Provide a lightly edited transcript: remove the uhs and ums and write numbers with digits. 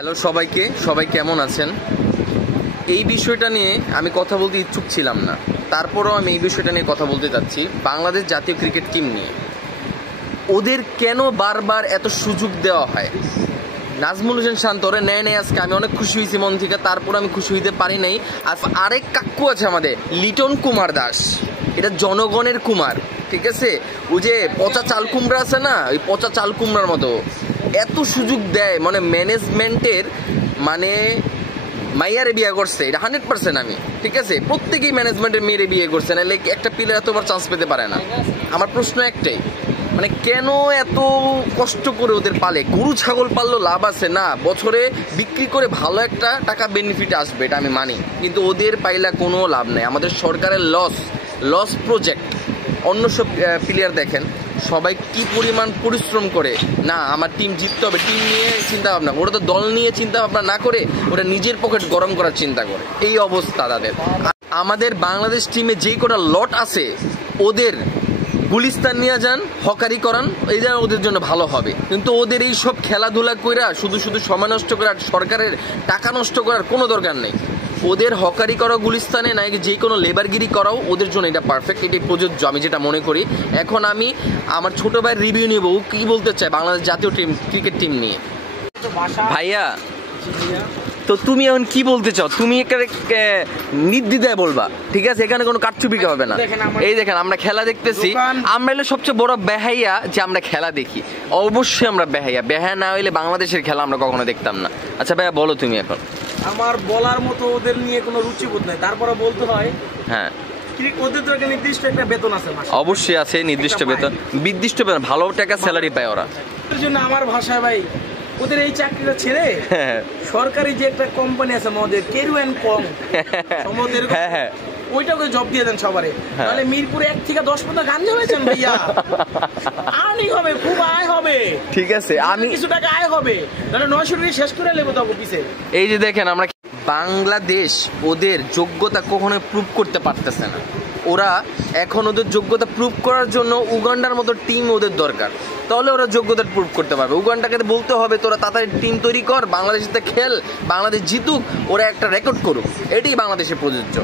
Hello সবাইকে, সবাই কেমন আছেন? এই বিষয়টা নিয়ে আমি কথা বলতে ইচ্ছুক ছিলাম না, তারপরও আমি এই বিষয়টা নিয়ে কথা বলতে চাচ্ছি। বাংলাদেশ জাতীয় ক্রিকেট টিম নিয়ে ওদের কেন বারবার এত সুযোগ দেওয়া হয়? নাজমুল হোসেন শান্ত ওরা নেয় নেই আজকে, আমি অনেক খুশি হয়েছি মন থেকে, তারপর আমি খুশি হইতে পারি নাই। আর আরেক কাক্কু আছে আমাদের লিটন কুমার দাস, এটা জনগণের কুমার, ঠিক আছে? ওই যে পচা চাল কুমড়া আছে না, ওই পচা চাল কুমড়ার মতো এত সুযোগ দেয়। মানে ম্যানেজমেন্টের মানে মাইয়ারে বিয়ে করছে, এটা 100% আমি, ঠিক আছে? প্রত্যেকেই ম্যানেজমেন্টের মেয়েরে বিয়ে করছে, নাহলে একটা প্লেয়ার এতবার চান্স পেতে পারে না। আমার প্রশ্ন একটাই, মানে কেন এত কষ্ট করে ওদের পালে? গরু ছাগল পাললেও লাভ আছে না, বছরে বিক্রি করে ভালো একটা টাকা বেনিফিট আসবে, এটা আমি মানি, কিন্তু ওদের পাইলা কোনো লাভ নেই। আমাদের সরকারের লস প্রজেক্ট। অন্য সব প্লেয়ার দেখেন সবাই কি পরিমাণ পরিশ্রম করে, না আমার টিম জিততে হবে, টিম নিয়ে চিন্তা ভাবনা। ওরা তো দল নিয়ে চিন্তা ভাবনা না করে ওরা নিজের পকেট গরম করার চিন্তা করে, এই অবস্থা তাদের। আমাদের বাংলাদেশ টিমে যেই কটা লট আছে ওদের গুলিস্তান নিয়ে যান, হকারি করান, এইটা ওদের জন্য ভালো হবে। কিন্তু ওদের এই সব খেলাধুলা কইরা শুধু সময় নষ্ট করার, সরকারের টাকা নষ্ট করার কোনো দরকার নেই। ওদের হকারি করাও গুলিস্তানে, না যে কোনো লেবারগিরি করাও ওদের জন্য এটা পারফেক্ট, এটাই প্রযোজ্য, আমি যেটা মনে করি। এখন আমি আমার ছোট ভাইয়ের রিভিউ নিব, ও কি বলতে চায় বাংলাদেশ জাতীয় টিম ক্রিকেট টিম নিয়ে। ভাইয়া, তো তুমি এখন কি বলতে চাও? তুমি এখানে নির্দ্বিধায় বলবা, ঠিক আছে? এখানে কোনো কারচুপি হবে না। এই দেখেন আমরা খেলা দেখতেছি, আমরা হলে সবচেয়ে বড় বেহাইয়া যে আমরা খেলা দেখি। অবশ্যই আমরা বেহাইয়া না হইলে বাংলাদেশের খেলা আমরা কখনো দেখতাম না। আচ্ছা ভাইয়া বলো তুমি এখন। আমার বলার মতো ওদের নিয়ে কোনো রুচিবোধ নাই, তারপরে বলতে হয় হ্যাঁ ওদের তো একটা নির্দিষ্ট একটা বেতন আছে, অবশ্যই আছে নির্দিষ্ট বেতন, ভালো টাকা স্যালারি পায় ওরা। এর জন্য আমার ভাষায় ভাই ওদের এই চাকরিটা ছেড়ে সরকারি যে একটা কোম্পানি আছে আমাদের কেরুয়ান কম আমাদের, ওইটাকে জব দিয়ে দেন সবারে, তাহলে মিরপুরে 1 থেকে 10 পর্যন্ত গাঞ্জা হয়েছেন ভাইয়া, আর্নিং হবে, খুব আয় হবে, ঠিক আছে? আমি কিছু টাকা আয় হবে, তাহলে 900 টাকা শেষ করে নেবো তখন পিছে। এই যে দেখেন আমরা বাংলাদেশ ওদের যোগ্যতা কখনোই প্রুভ করতে পারতেছে না। ওরা এখন ওদের যোগ্যতা প্রুভ করার জন্য উগান্ডার মতো টিম ওদের দরকার, তাহলে ওরা যোগ্যতা প্রুভ করতে পারবে। উগান্ডাকে বলতে হবে তোরা তাড়াতাড়ি টিম তৈরি কর, বাংলাদেশের সাথে খেল, বাংলাদেশ জিতুক, ওরা একটা রেকর্ড করুক, এটাই বাংলাদেশে প্রযোজ্য।